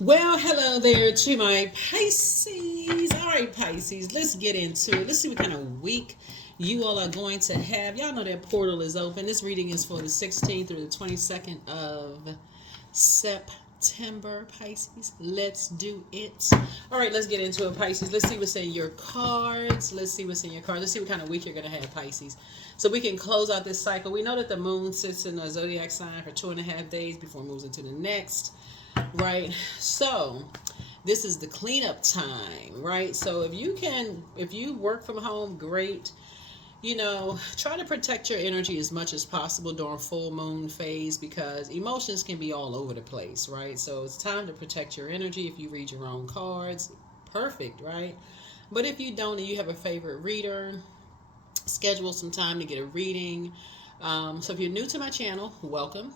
Well, hello there to my Pisces. All right, Pisces, let's get into it. Let's see what kind of week you all are going to have. Y'all know that portal is open. This reading is for the 16th through the 22nd of September, Pisces. Let's do it. All right, let's get into it, Pisces. Let's see what's in your cards. Let's see what's in your cards. Let's see what kind of week you're going to have, Pisces. So we can close out this cycle. We know that the moon sits in a zodiac sign for 2.5 days before it moves into the next. Right. So this is the cleanup time, right? So if you work from home, great. Try to protect your energy as much as possible during full moon phase because emotions can be all over the place, right? So it's time to protect your energy. If you read your own cards, perfect, right? But if you don't and you have a favorite reader, schedule some time to get a reading. So if you're new to my channel, welcome.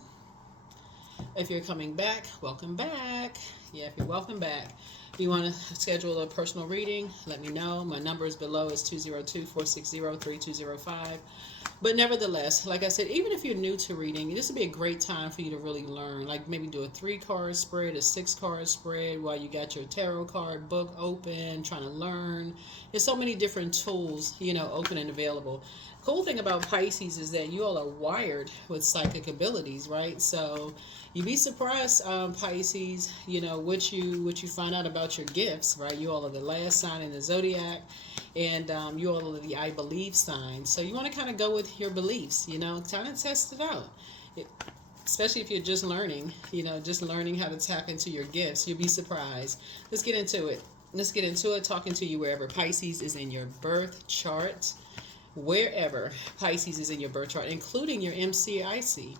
If you're coming back, welcome back. Yeah, if you're welcome back. If you want to schedule a personal reading, let me know. My number is below. It's 202-460-3205. But nevertheless, like I said, even if you're new to reading, this would be a great time for you to really learn. Like maybe do a 3-card spread, a 6-card spread while you got your tarot card book open, trying to learn. There's so many different tools, open and available. Cool thing about Pisces is that you all are wired with psychic abilities, right? So you'd be surprised, Pisces, what you find out about your gifts, right? You all are the last sign in the zodiac, and you all are the I believe sign. So you want to kind of go with your beliefs, kind of test it out. Especially if you're just learning, just learning how to tap into your gifts. You'll be surprised. Let's get into it. Talking to you wherever Pisces is in your birth chart. Wherever Pisces is in your birth chart, including your MC or IC.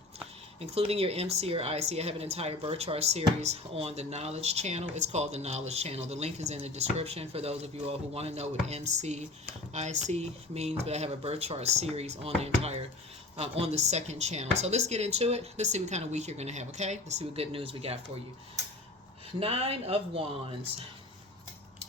Including your MC or IC. I have an entire birth chart series on the Knowledge Channel. It's called the Knowledge Channel. The link is in the description for those of you all who want to know what MC, IC means. But I have a birth chart series on the entire, on the second channel. So let's get into it. Let's see what kind of week you're going to have, okay? Let's see what good news we got for you. 9 of Wands.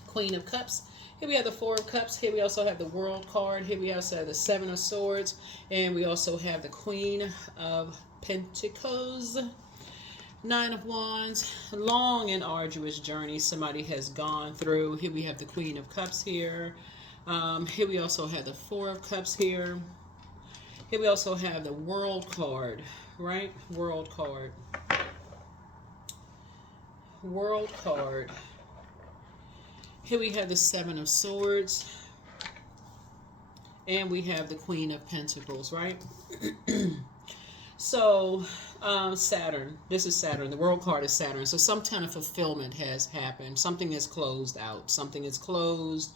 Queen of Cups. Here we have the 4 of Cups. Here we also have the World card. Here we also have the 7 of Swords. And we also have the Queen of Pentacles. 9 of Wands. Long and arduous journey somebody has gone through. Here we have the Queen of Cups here. Here we also have the 4 of Cups here. Here we also have the World card, right? World card. World card. Here we have the 7 of Swords. And we have the Queen of Pentacles, right? So, Saturn. This is Saturn. The World card is Saturn. So some kind of fulfillment has happened. Something is closed out. Something is closed.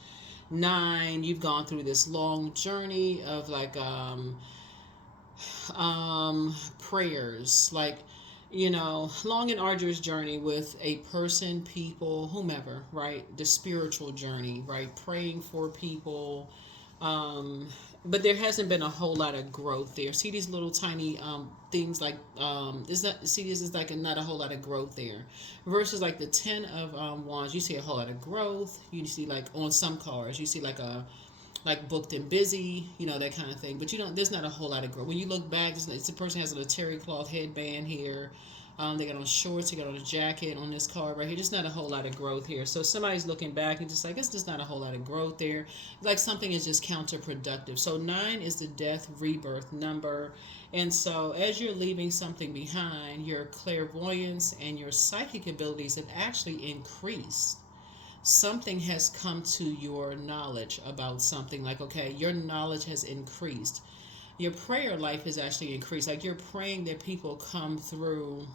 9, you've gone through this long journey of like prayers. Like, long and arduous journey with a person, people, whomever, right? The spiritual journey, right? Praying for people. But there hasn't been a whole lot of growth there. See these little tiny things like this is like not a whole lot of growth there. Versus like the 10 of Wands, you see a whole lot of growth. You see like on some cards, you see like booked and busy, that kind of thing. But there's not a whole lot of growth. When you look back, it's a person has a terry cloth headband here. They got on shorts, they got on a jacket on this card right here. Just not a whole lot of growth here. So somebody's looking back and just like, it's just not a whole lot of growth there. Like something is just counterproductive. So 9 is the death rebirth number. And so as you're leaving something behind, your clairvoyance and your psychic abilities have actually increased. Something has come to your knowledge about something. Like, okay, your knowledge has increased. Your prayer life has actually increased. Like you're praying that people come through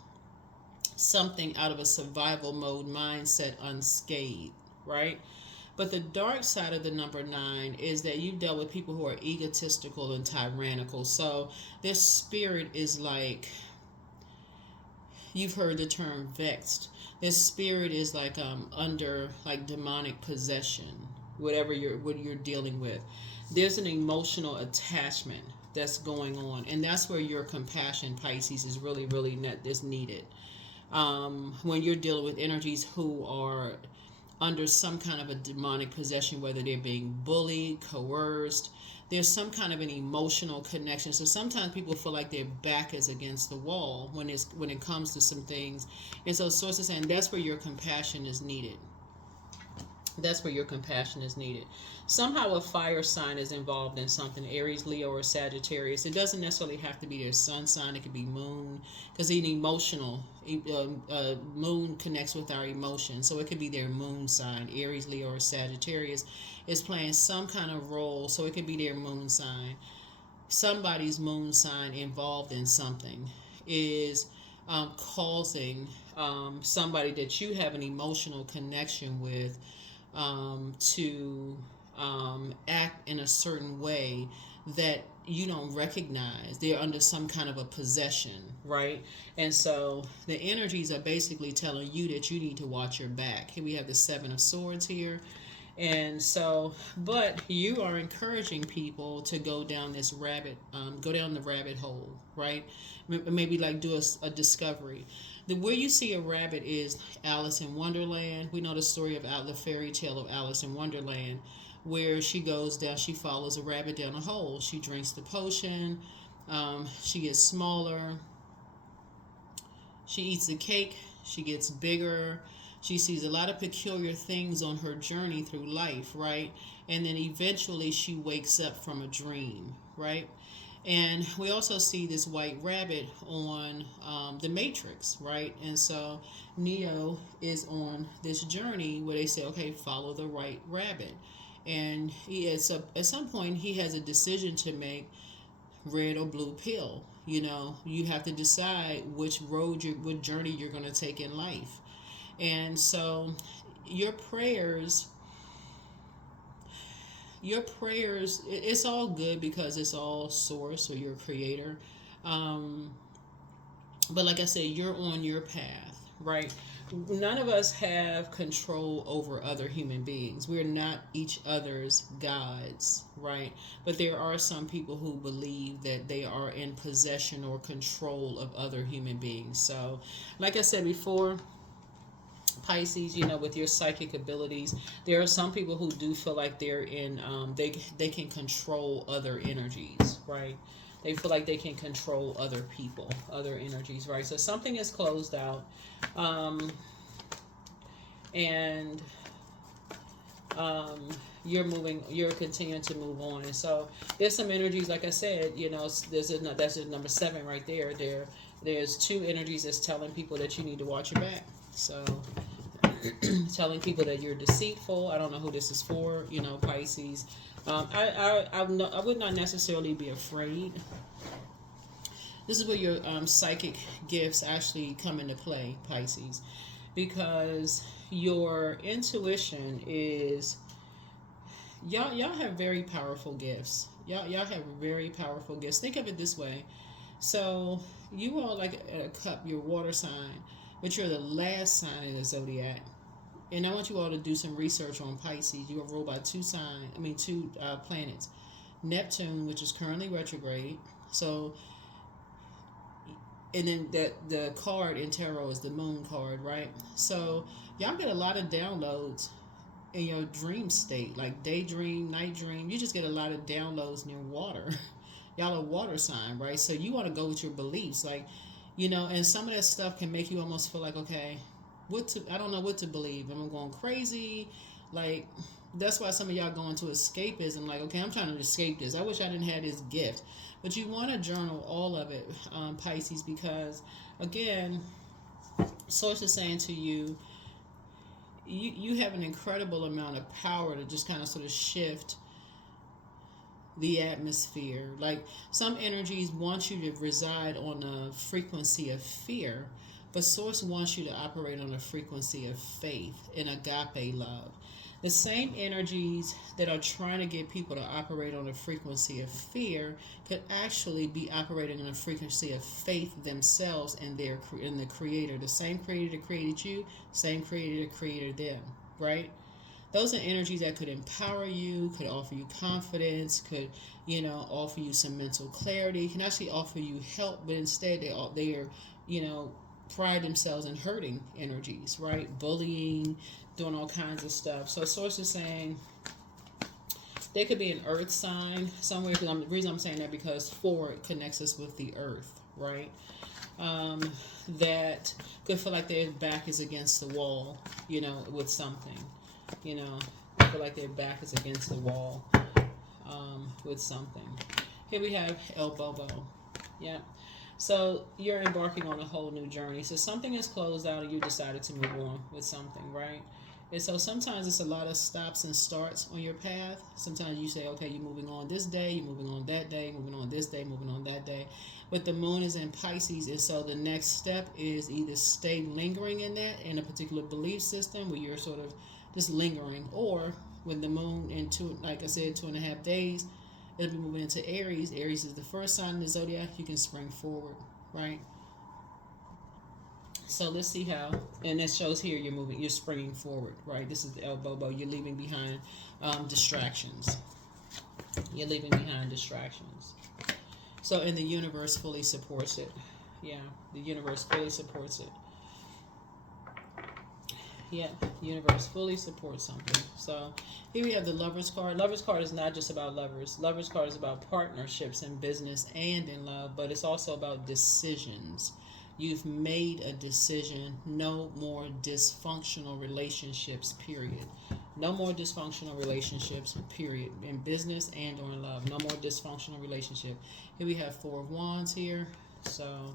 something out of a survival mode mindset unscathed, right? But the dark side of the number 9 is that you dealt with people who are egotistical and tyrannical. So their spirit is like, you've heard the term vexed. Their spirit is like under like demonic possession, what you're dealing with. There's an emotional attachment that's going on, and that's where your compassion, Pisces, is really, really needed. When you're dealing with energies who are under some kind of a demonic possession, whether they're being bullied, coerced, there's some kind of an emotional connection. So sometimes people feel like their back is against the wall when it comes to some things. And so source is saying that's where your compassion is needed. That's where your compassion is needed. Somehow a fire sign is involved in something, Aries, Leo, or Sagittarius. It doesn't necessarily have to be their sun sign. It could be moon, because an emotional, moon connects with our emotions. So it could be their moon sign, Aries, Leo, or Sagittarius is playing some kind of role. So it could be their moon sign. Somebody's moon sign involved in something is causing somebody that you have an emotional connection with to act in a certain way that you don't recognize. They're under some kind of a possession, right? And so the energies are basically telling you that you need to watch your back. Here we have the Seven of Swords here. And so, but you are encouraging people to go down this go down the rabbit hole, right? Maybe like do a discovery. Where you see a rabbit is Alice in Wonderland. We know the story of the fairy tale of Alice in Wonderland, where she goes down, she follows a rabbit down a hole. She drinks the potion. She gets smaller. She eats the cake. She gets bigger. She sees a lot of peculiar things on her journey through life, right? And then eventually she wakes up from a dream, right? And we also see this white rabbit on the Matrix, right? And so Neo is on this journey where they say, okay, follow the white rabbit. And at some point, he has a decision to make, red or blue pill. You have to decide which what journey you're going to take in life. And so your prayers, it's all good because it's all source or your creator. But like I said, you're on your path, right? None of us have control over other human beings. We're not each other's gods, right? But there are some people who believe that they are in possession or control of other human beings. So, like I said before, Pisces, with your psychic abilities, there are some people who do feel like they're in, they can control other energies, right? They feel like they can control other people, other energies, right? So something is closed out, and you're continuing to move on. And so there's some energies, like I said, that's number 7 right there. There's 2 energies that's telling people that you need to watch your back. So telling people that you're deceitful. I don't know who this is for, Pisces. I would not necessarily be afraid. This is where your psychic gifts actually come into play, Pisces, because your intuition is, y'all have very powerful gifts. Y'all have very powerful gifts. Think of it this way. So you all, like a cup, your water sign, but you're the last sign in the zodiac. And I want you all to do some research on Pisces. You are ruled by 2 planets. Neptune, which is currently retrograde. So, and then the card in tarot is the moon card, right? So y'all get a lot of downloads in your dream state, like daydream, night dream. You just get a lot of downloads near water. Y'all are water sign, right? So you want to go with your beliefs, like, and some of that stuff can make you almost feel like, okay, I don't know what to believe. Am I going crazy? Like, that's why some of y'all go into escapism. Like, okay, I'm trying to escape this. I wish I didn't have this gift. But you want to journal all of it, Pisces, because, again, Source is saying to you, you have an incredible amount of power to just kind of sort of shift the atmosphere. Like, some energies want you to reside on a frequency of fear, but Source wants you to operate on a frequency of faith and agape love. The same energies that are trying to get people to operate on a frequency of fear could actually be operating on a frequency of faith themselves and in the Creator. The same Creator that created you, same Creator that created them, right? Those are energies that could empower you, could offer you confidence, could, offer you some mental clarity, can actually offer you help, but instead they are, pride themselves in hurting energies, right? Bullying, doing all kinds of stuff. So Source is saying, There could be an earth sign somewhere. Because the reason I'm saying that because 4 connects us with the earth, right? That could feel like their back is against the wall, with something, you know, feel like their back is against the wall, with something. Here we have El Bobo. Yeah. So you're embarking on a whole new journey. So something is closed out and you decided to move on with something, right? And so sometimes it's a lot of stops and starts on your path. Sometimes you say, okay, you're moving on this day, you're moving on that day, moving on this day, moving on that day. But the moon is in Pisces, and so the next step is either stay lingering in a particular belief system where you're sort of just lingering, or when the moon in like I said, 2.5 days, it'll be moving into Aries. Aries is the first sign in the zodiac. You can spring forward, right? So let's see how, and it shows here you're springing forward, right? This is the El Bobo. You're leaving behind distractions. You're leaving behind distractions. So, and the universe fully supports it. Yeah, the universe fully supports it. Yeah, the universe fully supports something. So here we have the Lover's card. Lover's card is not just about lovers. Lover's card is about partnerships in business and in love, but it's also about decisions. You've made a decision. No more dysfunctional relationships, period. No more dysfunctional relationships, period. In business and or in love. No more dysfunctional relationship. Here we have 4 of Wands here. So,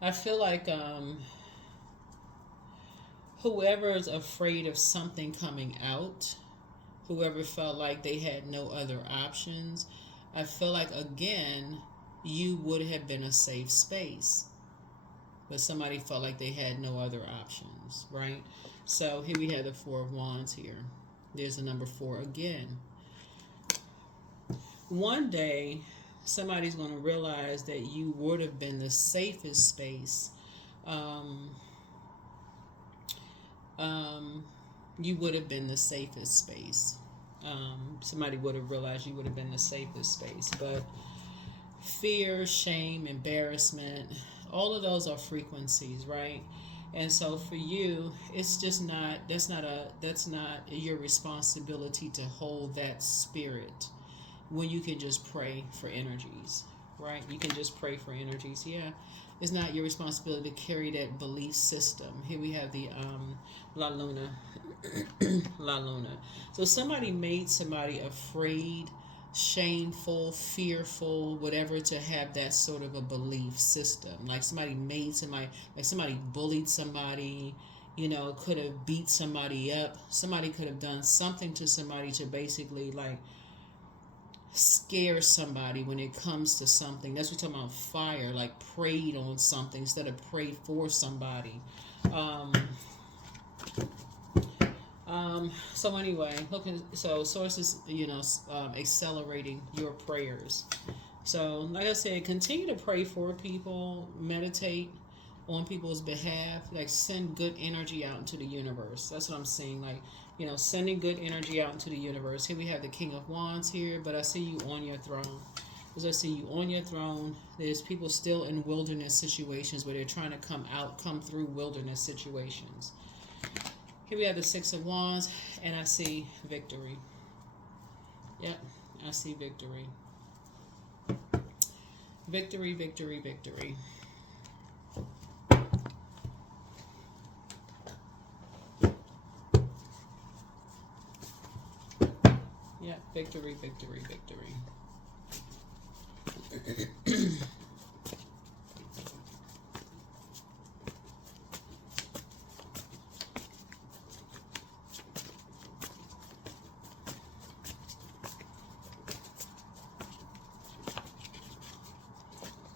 I feel like whoever is afraid of something coming out, whoever felt like they had no other options, I feel like, again, you would have been a safe space. But somebody felt like they had no other options, right? So here we have the 4 of Wands here. There's the number 4 again. One day, somebody's going to realize that you would have been the safest space. You would have been the safest space. Somebody would have realized you would have been the safest space. But fear, shame, embarrassment, all of those are frequencies, right? And so for you, it's just that's not your responsibility to hold that spirit when you can just pray for energies, right? You can just pray for energies. Yeah, it's not your responsibility to carry that belief system. Here we have the La Luna. La Luna. So somebody made somebody afraid, shameful, fearful, whatever, to have that sort of a belief system. Like somebody bullied somebody, could have beat somebody up. Somebody could have done something to somebody to basically like scare somebody when it comes to something. That's what we're talking about, fire, like preyed on something instead of prayed for somebody. So anyway, so sources, accelerating your prayers. So like I said, continue to pray for people, meditate on people's behalf, like send good energy out into the universe. That's what I'm saying. Like, sending good energy out into the universe. Here we have the King of Wands here, but I see you on your throne. As I see you on your throne, there's people still in wilderness situations where they're trying to come through wilderness situations. Here we have the 6 of Wands, and I see victory. Yep, I see victory. Victory, victory, victory. Yep, victory, victory, victory.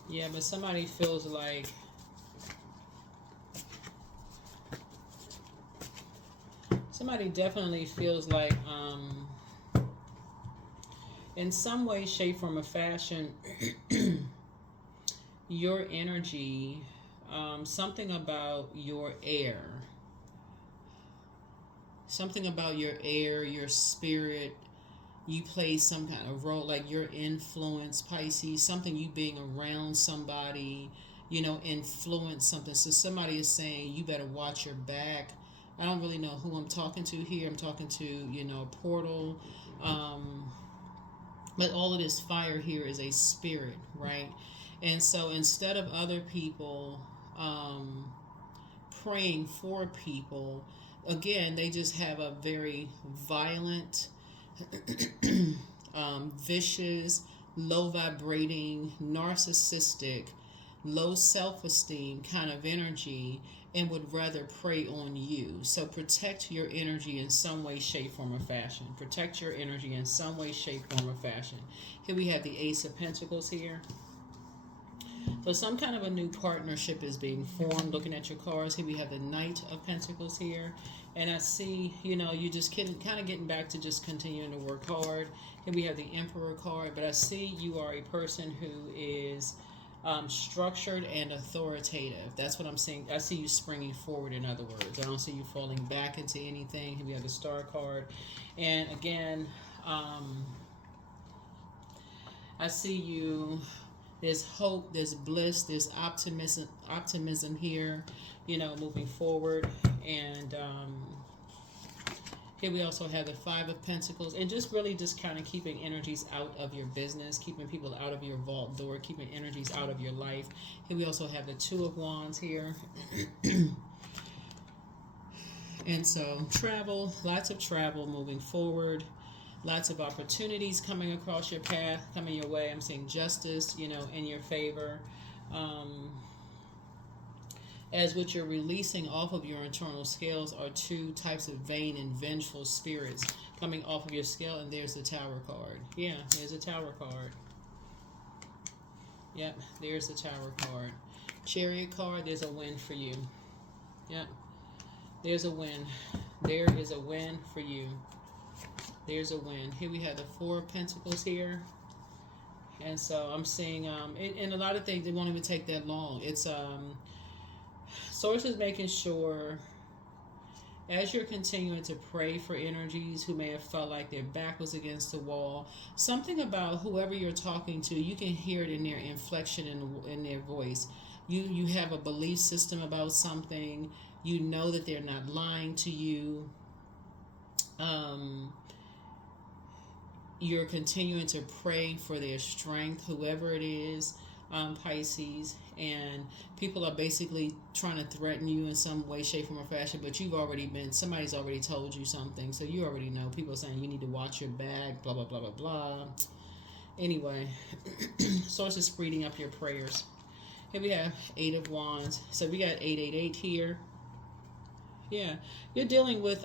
Yeah, but somebody feels like somebody definitely feels like in some way, shape, form, or fashion, your energy, something about your air, your spirit, you play some kind of role, like your influence, Pisces, something, you being around somebody, influence something. So somebody is saying you better watch your back. I don't really know who I'm talking to here. I'm talking to, a portal. Um, but all of this fire here is a spirit, right? And so instead of other people um, praying for people, again, they just have a very violent, vicious, low vibrating, narcissistic, low self esteem kind of energy and would rather prey on you. So protect your energy in some way, shape, form, or fashion. Protect your energy in some way, shape, form, or fashion. Here we have the Ace of Pentacles here. So some kind of a new partnership is being formed. Looking at your cards, here we have the Knight of Pentacles here. And I see, you just kind of getting back to just continuing to work hard. Here we have the Emperor card. But I see you are a person who is structured and authoritative. That's what I'm saying. I see you springing forward, in other words. I don't see you falling back into anything. Here we have the Star card. And again, I see you. There's hope, there's bliss, there's optimism here, moving forward. And here we also have the Five of Pentacles, and just really just kind of keeping energies out of your business, keeping people out of your vault door, keeping energies out of your life. Here we also have the Two of Wands here. And so travel, lots of travel moving forward. Lots of opportunities coming across your path, coming your way. I'm seeing justice, in your favor. As what you're releasing off of your internal scales are two types of vain and vengeful spirits coming off of your scale. And there's the Tower card. Yeah, there's a Tower card. Yep, there's the Tower card. Chariot card, there's a win for you. Yep, there's a win. There is a win for you. There's a win. Here we have the Four of Pentacles here. And so I'm seeing, and a lot of things, they won't even take that long. It's, sources making sure, as you're continuing to pray for energies who may have felt like their back was against the wall, something about whoever you're talking to, you can hear it in their inflection in their voice. You have a belief system about something. You know that they're not lying to you. You're continuing to pray for their strength, whoever it is, Pisces, and people are basically trying to threaten you in some way, shape, form, or fashion, but somebody's already told you something, so you already know. People are saying you need to watch your back, blah, blah, blah, blah, blah. Anyway, sources speeding up your prayers. Here we have Eight of Wands. So we got 888 here. Yeah, you're dealing with,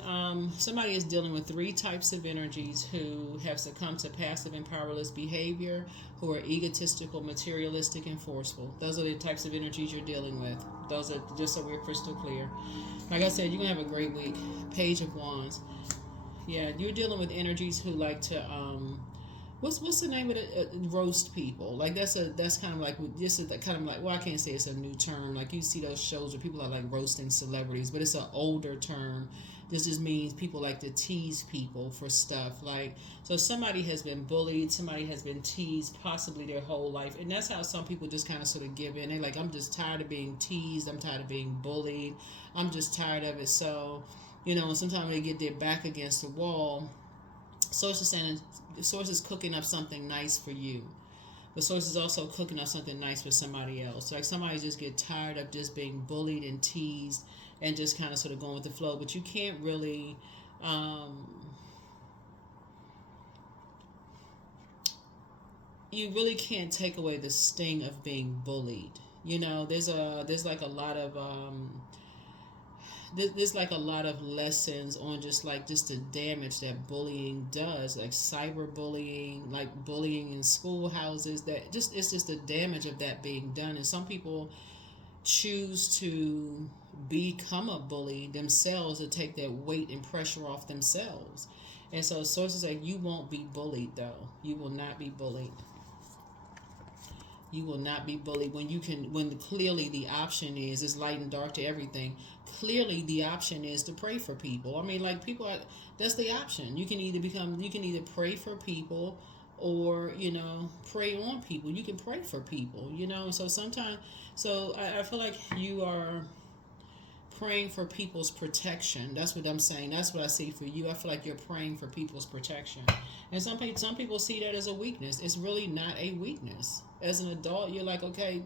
somebody is dealing with three types of energies who have succumbed to passive and powerless behavior, who are egotistical, materialistic, and forceful. Those are the types of energies you're dealing with. Those are, just so we're crystal clear. Like I said, you're going to have a great week. Page of Wands. Yeah, you're dealing with energies who like to, what's the name of it? Roast people. Like that's kind of like, this is kind of like, well, I can't say it's a new term. Like you see those shows where people are like roasting celebrities, but it's an older term. This just means people like to tease people for stuff. Like, so somebody has been bullied, somebody has been teased possibly their whole life. And that's how some people just kind of sort of give in. They're like, I'm just tired of being teased. I'm tired of being bullied. I'm just tired of it. So, and sometimes they get their back against the wall. Source is saying, the source is cooking up something nice for you. The source is also cooking up something nice for somebody else. Like somebody just get tired of just being bullied and teased and just kind of sort of going with the flow. But you can't really, you really can't take away the sting of being bullied. There's like a lot of, there's like a lot of lessons on just the damage that bullying does, like cyberbullying, like bullying in schoolhouses. That it's just the damage of that being done. And some people choose to become a bully themselves to take that weight and pressure off themselves. And so sources say you won't be bullied, though. You will not be bullied. You will not be bullied when clearly the option is light and dark to everything. Clearly the option is to pray for people. I mean, like that's the option. You can either pray for people or, pray on people. You can pray for people, so sometimes, I feel like you are praying for people's protection. That's what I'm saying. That's what I see for you. I feel like you're praying for people's protection. And some people see that as a weakness. It's really not a weakness. As an adult, you're like, okay,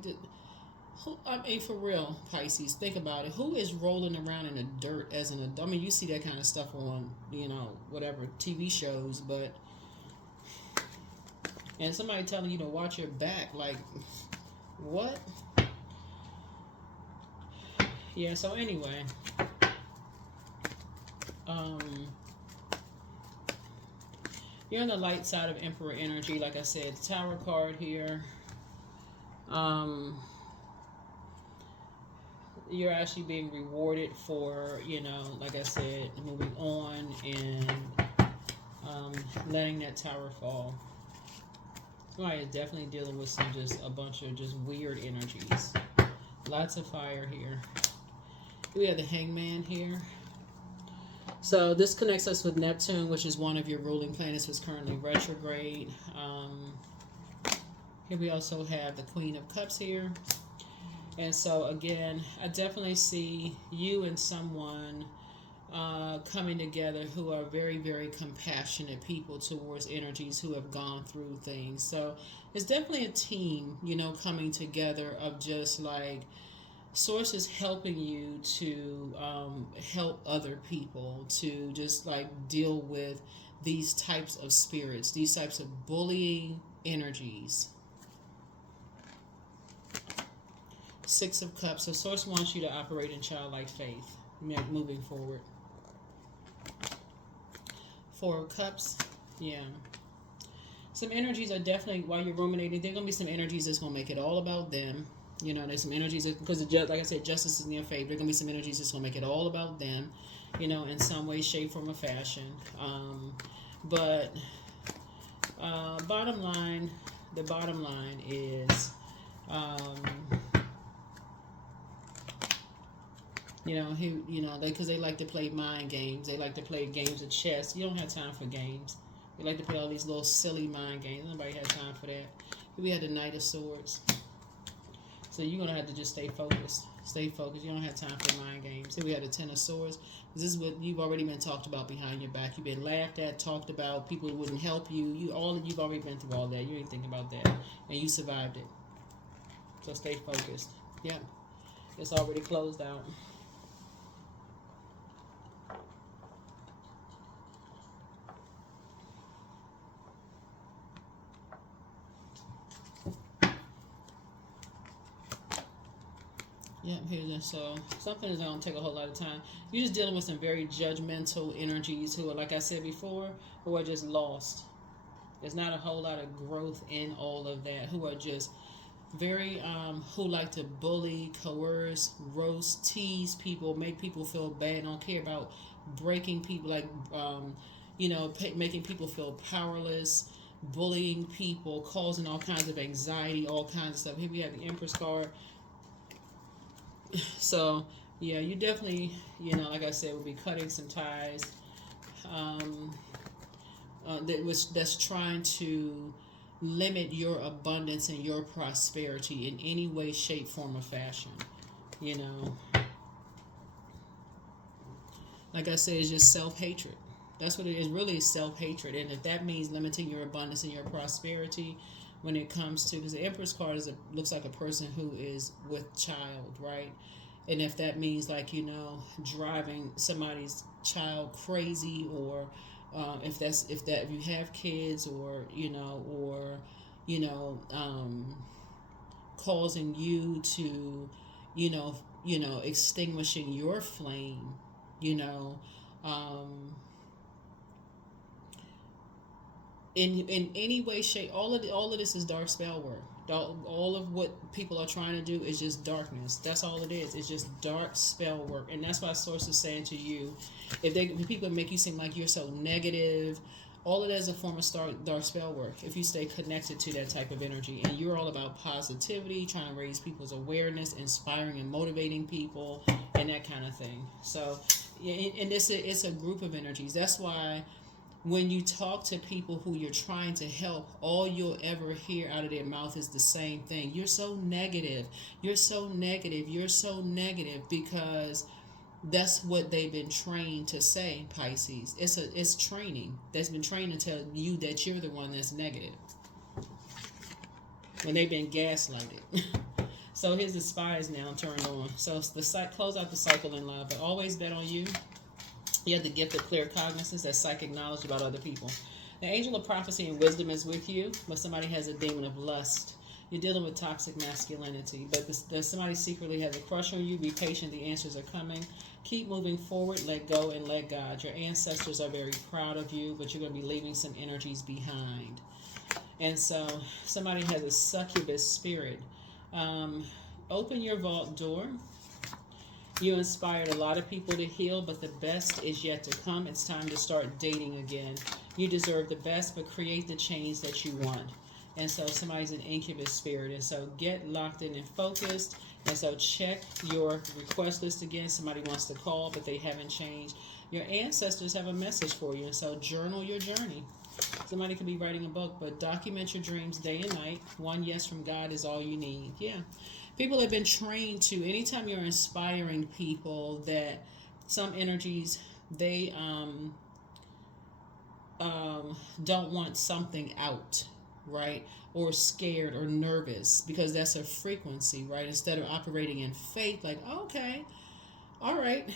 who, I mean, for real, Pisces, think about it. Who is rolling around in the dirt as an adult? I mean, you see that kind of stuff on, whatever, TV shows, but, and somebody telling you to watch your back, like, what? Yeah, so anyway, you're on the light side of Emperor energy, like I said, the Tower card here. You're actually being rewarded for, like I said, moving on and letting that tower fall. Somebody is definitely dealing with a bunch of just weird energies. Lots of fire here. We have the Hangman here. So this connects us with Neptune, which is one of your ruling planets, was currently retrograde. Here we also have the Queen of Cups here. And so again, I definitely see you and someone coming together who are very, very compassionate people towards energies who have gone through things. So it's definitely a team, coming together of just like sources helping you to help other people to just like deal with these types of spirits, these types of bullying energies. Six of Cups. So Source wants you to operate in childlike faith moving forward. Four of Cups. Yeah. Some energies are definitely, while you're ruminating, there are going to be some energies that's going to make it all about them. There's some energies, because like I said, justice is in their favor. There are going to be some energies that's going to make it all about them, in some way, shape, form, or fashion. But the bottom line is, because they like to play mind games. They like to play games of chess. You don't have time for games. They like to play all these little silly mind games. Nobody has time for that. We had the Knight of Swords. So you're going to have to just stay focused. Stay focused. You don't have time for mind games. Here we have the Ten of Swords. This is what you've already been talked about behind your back. You've been laughed at, talked about. People who wouldn't help you. You've already been through all that. You ain't thinking about that. And you survived it. So stay focused. Yep. It's already closed out. Yep, here's it. So something is going to take a whole lot of time. You're just dealing with some very judgmental energies who are, like I said before, who are just lost. There's not a whole lot of growth in all of that. Who are just very, who like to bully, coerce, roast, tease people, make people feel bad. Don't care about breaking people, like, making people feel powerless, bullying people, causing all kinds of anxiety, all kinds of stuff. Here we have the Empress card. So, yeah, you definitely, like I said, will be cutting some ties that's trying to limit your abundance and your prosperity in any way, shape, form, or fashion. Like I said, it's just self-hatred. That's what it is, really, self-hatred. And if that means limiting your abundance and your prosperity when it comes to, because the Empress card looks like a person who is with child, right? And if that means, like, driving somebody's child crazy, or if you have kids, or causing you to extinguishing your flame, in any way, shape, all of this is dark spell work. All of what people are trying to do is just darkness. That's all it is. It's just dark spell work. And that's why Source is saying to you, if people make you seem like you're so negative, all of that is a form of dark spell work. If you stay connected to that type of energy, and you're all about positivity, trying to raise people's awareness, inspiring and motivating people, and that kind of thing. So, and it's a group of energies. That's why when you talk to people who you're trying to help, all you'll ever hear out of their mouth is the same thing. You're so negative. You're so negative. You're so negative, because That's what they've been trained to say, Pisces. It's training that's been trained to tell you that you're the one that's negative when they've been gaslighted. So here's the spies now turned on. So the close out the cycle in love, but always bet on you. You have the gift of clear cognizance, that psychic knowledge about other people. The angel of prophecy and wisdom is with you, but somebody has a demon of lust. You're dealing with toxic masculinity, but somebody secretly has a crush on you. Be patient. The answers are coming. Keep moving forward. Let go and let God. Your ancestors are very proud of you, but you're going to be leaving some energies behind. And so somebody has a succubus spirit. Open your vault door. You inspired a lot of people to heal, but the best is yet to come. It's time to start dating again. You deserve the best, but create the change that you want. And so somebody's an incubus spirit. And so get locked in and focused. And so check your request list again. Somebody wants to call, but they haven't changed. Your ancestors have a message for you. And so journal your journey. Somebody could be writing a book, but document your dreams day and night. One yes from God is all you need. Yeah. People have been trained to, anytime you're inspiring people, that some energies, they don't want something out, right? Or scared or nervous, because that's a frequency, right? Instead of operating in faith, like, okay, all right.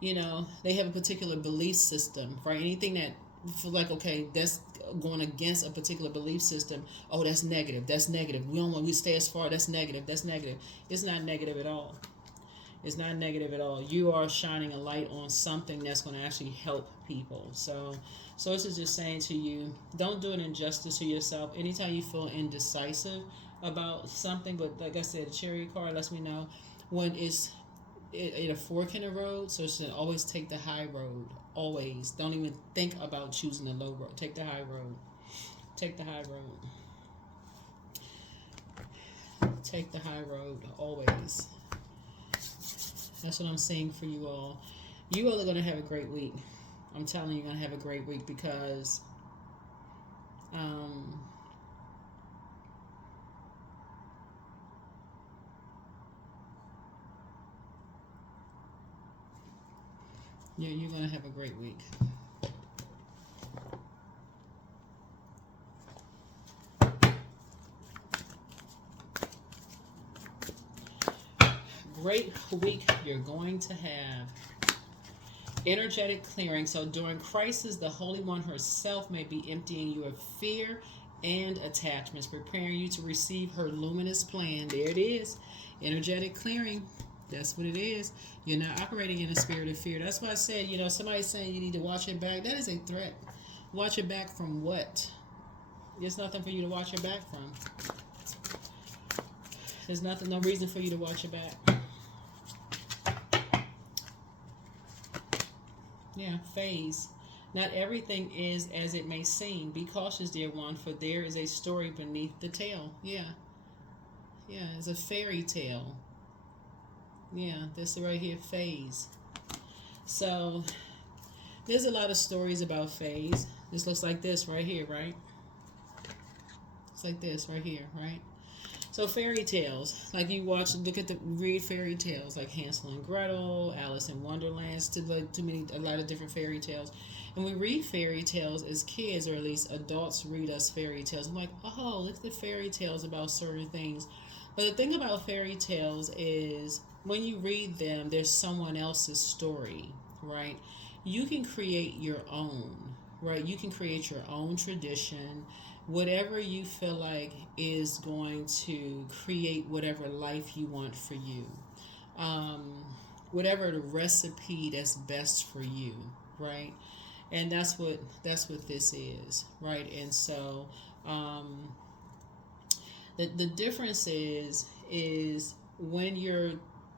You know, they have a particular belief system, right? Anything that, like, okay, that's going against a particular belief system. Oh, that's negative. That's negative. We don't want to stay as far. That's negative. That's negative. It's not negative at all. It's not negative at all. You are shining a light on something that's going to actually help people. So this is just saying to you, don't do an injustice to yourself. Anytime you feel indecisive about something, but like I said, the Chariot card lets me know when it's in a fork in the road, so it's always take the high road. Always. Don't even think about choosing the low road. Take the high road. Take the high road. Take the high road. Always. That's what I'm saying for you all. You all are going to have a great week. I'm telling you, you're going to have a great week because you're going to have a great week. Great week you're going to have. Energetic clearing. So during crisis, the Holy One herself may be emptying you of fear and attachments, preparing you to receive her luminous plan. There it is. Energetic clearing. That's what it is. You're not operating in a spirit of fear. That's why I said, somebody's saying you need to watch your back. That is a threat. Watch your back from what? There's nothing for you to watch your back from. There's no reason for you to watch your back. Yeah, phase. Not everything is as it may seem. Be cautious, dear one, for there is a story beneath the tale. Yeah, it's a fairy tale. Yeah, this right here, phase. So, there's a lot of stories about phase. This looks like this right here, right? It's like this right here, right? So fairy tales, like you read fairy tales like Hansel and Gretel, Alice in Wonderland, a lot of different fairy tales. And we read fairy tales as kids, or at least adults read us fairy tales. I'm like, oh, look at the fairy tales about certain things. But the thing about fairy tales is when you read them, there's someone else's story, right? You can create your own, right? You can create your own tradition. Whatever you feel like is going to create whatever life you want for you. Whatever the recipe that's best for you, right? And that's what this is, right? And so the difference is when you're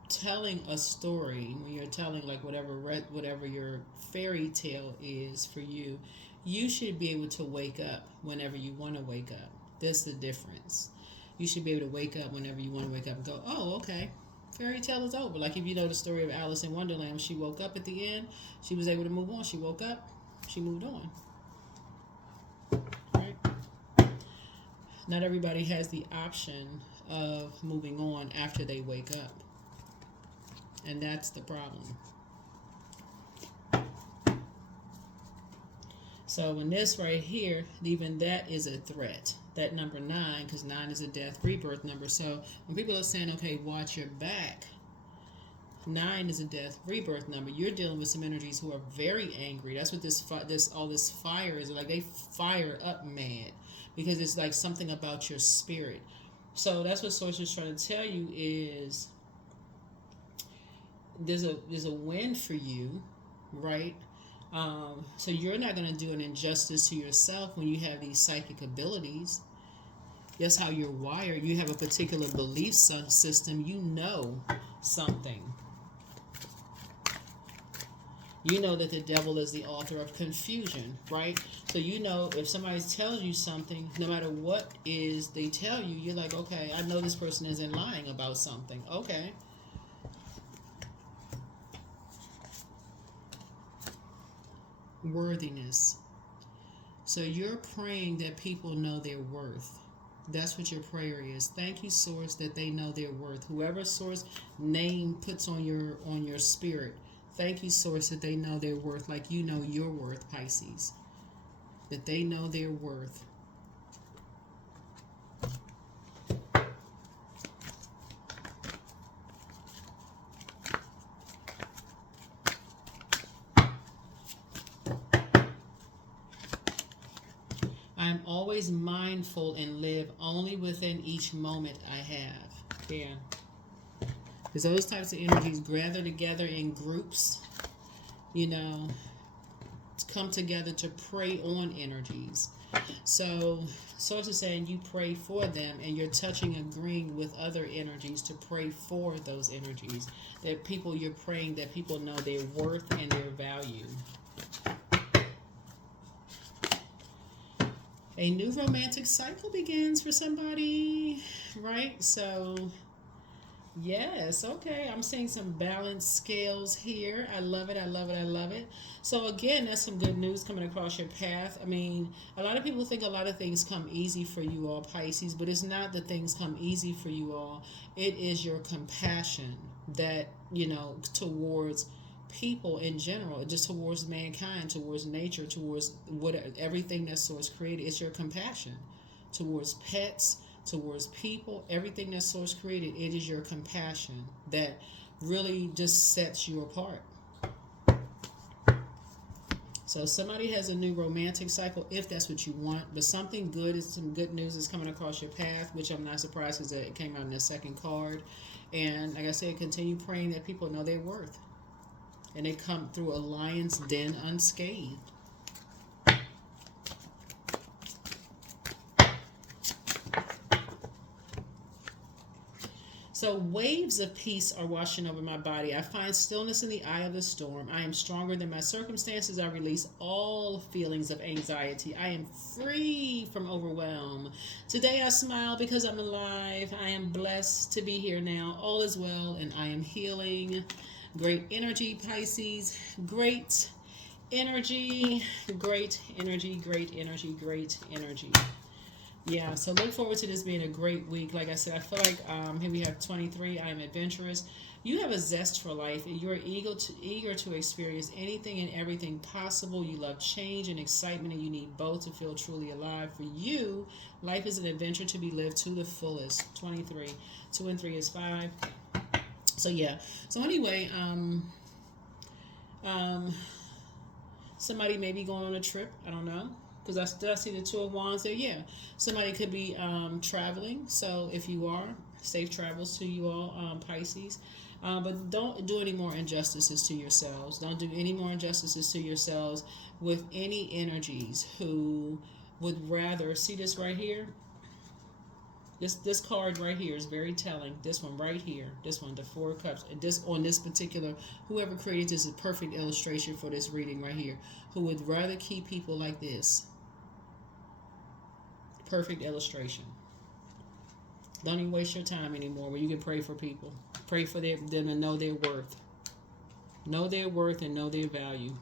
telling a story, when you're telling like whatever your fairy tale is for you, you should be able to wake up whenever you want to wake up. That's the difference. You should be able to wake up whenever you want to wake up and go, oh, okay, fairy tale is over. Like if you know the story of Alice in Wonderland, when she woke up at the end, she was able to move on. She woke up, she moved on. Right? Not everybody has the option of moving on after they wake up. And that's the problem. So when this right here, even that is a threat. That number 9, because 9 is a death rebirth number. So when people are saying, okay, watch your back, 9 is a death rebirth number. You're dealing with some energies who are very angry. That's what all this fire is. Like they fire up mad because it's like something about your spirit. So that's what Source is trying to tell you is there's a win for you, right? So you're not going to do an injustice to yourself when you have these psychic abilities. That's how you're wired. You have a particular belief system. You know something. You know that the devil is the author of confusion, right? So you know if somebody's telling you something, no matter what is they tell you, you're like, okay, I know this person isn't lying about something. Okay. Worthiness. So you're praying that people know their worth. That's what your prayer is. Thank you, Source, that they know their worth. Whoever Source name puts on your spirit, thank you, Source, that they know their worth like you know your worth, Pisces. That they know their worth. I am always mindful and live only within each moment I have. Yeah. Because those types of energies gather together in groups, you know, to come together to prey on energies. So, Source is saying you pray for them and you're touching, agreeing with other energies to pray for those energies. That people, you're praying that people know their worth and their value. A new romantic cycle begins for somebody, right? So, yes, okay. I'm seeing some balanced scales here. I love it. I love it. I love it. So, again, that's some good news coming across your path. I mean, a lot of people think a lot of things come easy for you all, Pisces, but it's not that things come easy for you all. It is your compassion that, you know, towards people in general, just towards mankind, towards nature, towards everything that Source created. It's your compassion towards pets, towards people, everything that Source created. It is your compassion that really just sets you apart. So somebody has a new romantic cycle, if that's what you want, but something good is some good news is coming across your path, which I'm not surprised because it came out in the second card. And like I said, continue praying that people know their worth. And they come through a lion's den unscathed. So waves of peace are washing over my body. I find stillness in the eye of the storm. I am stronger than my circumstances. I release all feelings of anxiety. I am free from overwhelm. Today I smile because I'm alive. I am blessed to be here now. All is well and I am healing. Great energy, Pisces. Great energy, great energy, great energy, great energy. Yeah, so look forward to this being a great week. Like I said, I feel like here we have 23. I am adventurous. You have a zest for life, and you're eager to experience anything and everything possible. You love change and excitement, and you need both to feel truly alive. For you, life is an adventure to be lived to the fullest. 23. 2 and 3 is 5. So yeah. So anyway, somebody may be going on a trip. I don't know, because I see the 2 of Wands there. Yeah, somebody could be traveling. So if you are, safe travels to you all, Pisces. But don't do any more injustices to yourselves. Don't do any more injustices to yourselves with any energies who would rather see this right here. This card right here is very telling. This one right here, this one, the 4 of Cups, and this on this particular, whoever created this is a perfect illustration for this reading right here. Who would rather keep people like this? Perfect illustration. Don't even waste your time anymore where you can pray for people. Pray for them to know their worth. Know their worth and know their value.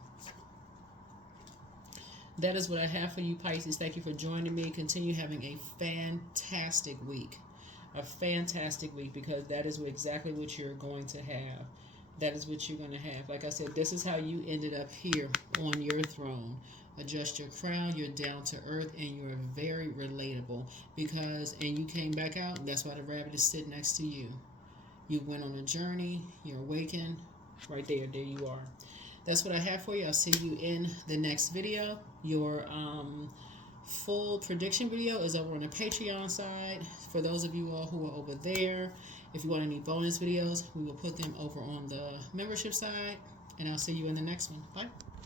That is what I have for you, Pisces. Thank you for joining me. Continue having a fantastic week. A fantastic week, because that is exactly what you're going to have. that is what you're going to have. Like I said, this is how you ended up here on your throne. Adjust your crown, you're down to earth, and you're very relatable. And you came back out, that's why the rabbit is sitting next to you. You went on a journey, you're awakened, right there, there you are. That's what I have for you. I'll see you in the next video. Your full prediction video is over on the Patreon side. For those of you all who are over there, if you want any bonus videos, we will put them over on the membership side. And I'll see you in the next one. Bye.